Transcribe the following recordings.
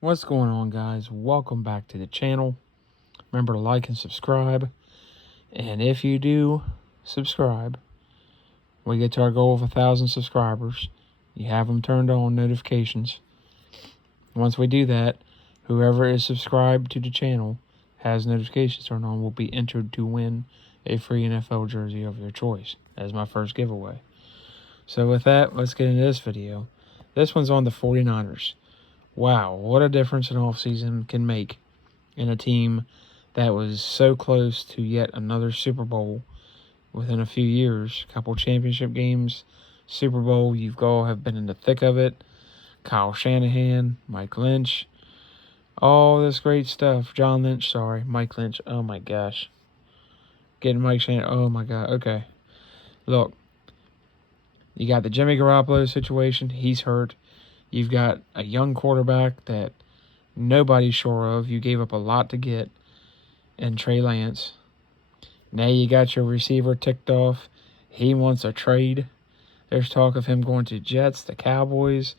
What's going on, guys? Welcome back to the channel. Remember to like and subscribe. And if you do subscribe, we get to our goal of 1,000 subscribers. You have them turned on notifications. Once we do that, whoever is subscribed to the channel has notifications turned on will be entered to win a free NFL jersey of your choice as my first giveaway. So with that, let's get into this video. This one's on the 49ers. Wow, what a difference an offseason can make in a team that was so close to yet another Super Bowl within a few years. A couple championship games, Super Bowl, you all have been in the thick of it. Kyle Shanahan, Mike Lynch, all this great stuff. Mike Lynch, oh my gosh. Getting Mike Shanahan, oh my God, okay. Look, you got the Jimmy Garoppolo situation, he's hurt. You've got a young quarterback that nobody's sure of. You gave up a lot to get in Trey Lance. Now you got your receiver ticked off. He wants a trade. There's talk of him going to Jets, the Cowboys.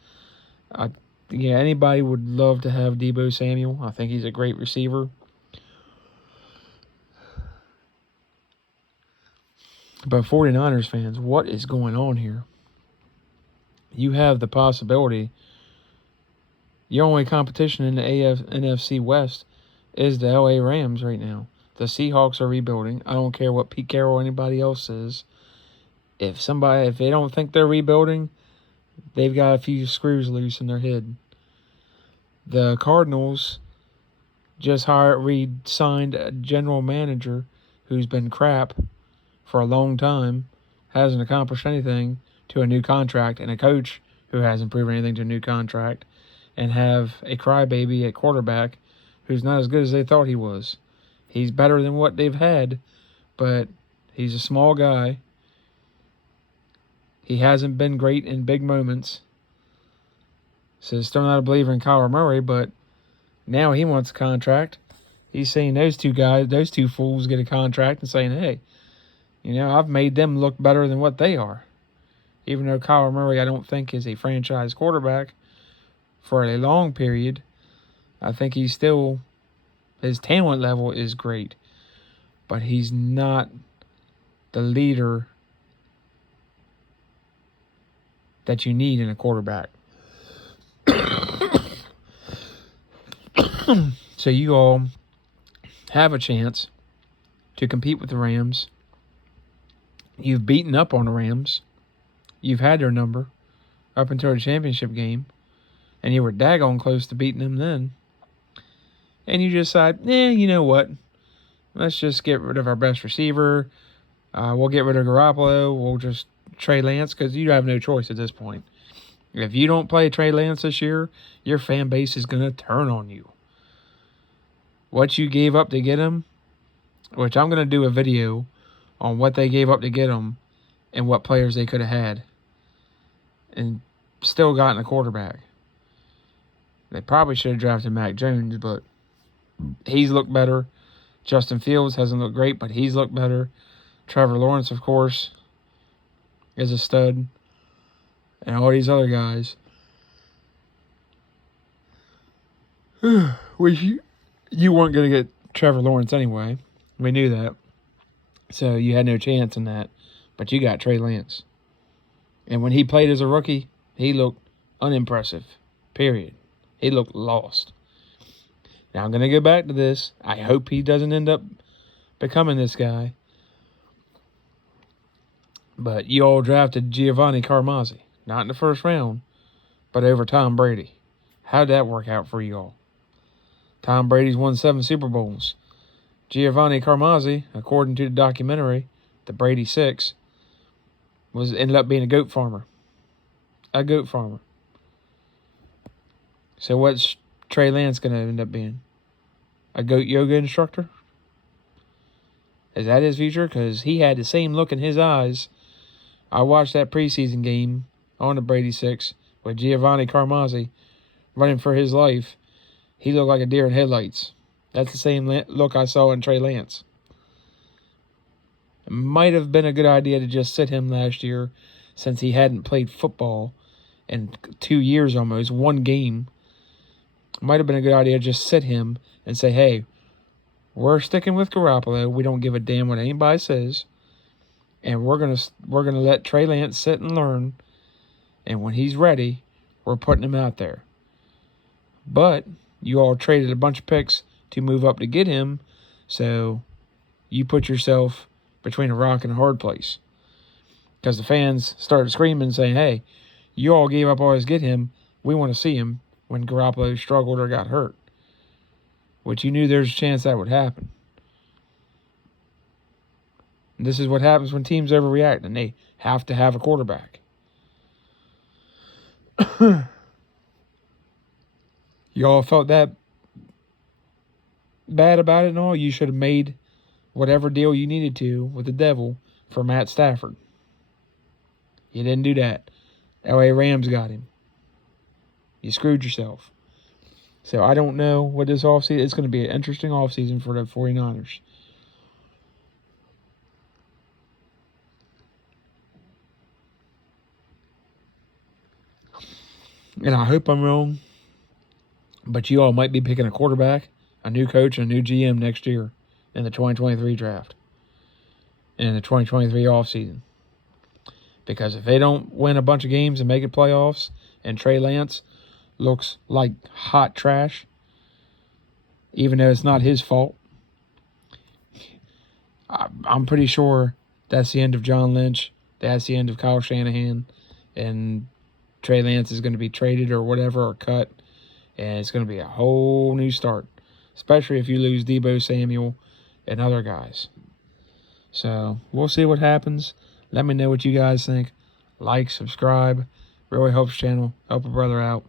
Anybody would love to have Deebo Samuel. I think he's a great receiver. But 49ers fans, what is going on here? You have the possibility. Your only competition in the NFC West is the LA Rams right now. The Seahawks are rebuilding. I don't care what Pete Carroll or anybody else says. If they don't think they're rebuilding, they've got a few screws loose in their head. The Cardinals just signed a general manager who's been crap for a long time, hasn't accomplished anything, to a new contract, and a coach who hasn't proven anything to a new contract, and have a crybaby at quarterback who's not as good as they thought he was. He's better than what they've had, but he's a small guy. He hasn't been great in big moments. So still not a believer in Kyler Murray, but now he wants a contract. He's saying those two fools get a contract and saying, hey, I've made them look better than what they are. Even though Kyler Murray I don't think is a franchise quarterback for a long period, I think his talent level is great, but he's not the leader that you need in a quarterback. So you all have a chance to compete with the Rams. You've beaten up on the Rams. You've had their number up until the championship game, and you were daggone close to beating them then. And you decide, you know what? Let's just get rid of our best receiver. We'll get rid of Garoppolo. We'll just Trey Lance, because you have no choice at this point. If you don't play Trey Lance this year, your fan base is going to turn on you. What you gave up to get him, which I'm going to do a video on what they gave up to get him and what players they could have had and still gotten a quarterback. They probably should have drafted Mac Jones, but he's looked better. Justin Fields hasn't looked great, but he's looked better. Trevor Lawrence, of course, is a stud. And all these other guys. Which you weren't going to get Trevor Lawrence anyway. We knew that. So you had no chance in that. But you got Trey Lance. And when he played as a rookie, he looked unimpressive. Period. He looked lost. Now I'm going to go back to this. I hope he doesn't end up becoming this guy. But you all drafted Giovanni Carmazzi. Not in the first round, but over Tom Brady. How'd that work out for you all? Tom Brady's won 7 Super Bowls. Giovanni Carmazzi, according to the documentary, The Brady Six, ended up being a goat farmer. A goat farmer. So what's Trey Lance going to end up being? A goat yoga instructor? Is that his future? Because he had the same look in his eyes. I watched that preseason game on the Brady Six with Giovanni Carmazzi running for his life. He looked like a deer in headlights. That's the same look I saw in Trey Lance. It might have been a good idea to just sit him last year since he hadn't played football in 2 years almost, one game. Might have been a good idea to just sit him and say, hey, we're sticking with Garoppolo. We don't give a damn what anybody says. And we're gonna let Trey Lance sit and learn. And when he's ready, we're putting him out there. But you all traded a bunch of picks to move up to get him, so you put yourself between a rock and a hard place. Because the fans started screaming, saying, hey, you all gave up all this to get him. We want to see him when Garoppolo struggled or got hurt. Which you knew there's a chance that would happen. And this is what happens when teams overreact and they have to have a quarterback. Y'all felt that bad about it and all? You should have made whatever deal you needed to with the devil for Matt Stafford. You didn't do that. LA Rams got him. You screwed yourself. So I don't know what this offseason... It's going to be an interesting offseason for the 49ers. And I hope I'm wrong. But you all might be picking a quarterback, a new coach, and a new GM next year in the 2023 draft. And in the 2023 offseason. Because if they don't win a bunch of games and make it playoffs, and Trey Lance looks like hot trash, even though it's not his fault, I'm pretty sure that's the end of John Lynch. That's the end of Kyle Shanahan. And Trey Lance is going to be traded or whatever or cut. And it's going to be a whole new start. Especially if you lose Deebo Samuel and other guys. So we'll see what happens. Let me know what you guys think. Like, subscribe. Really helps the channel. Help a brother out.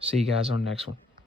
See you guys on the next one.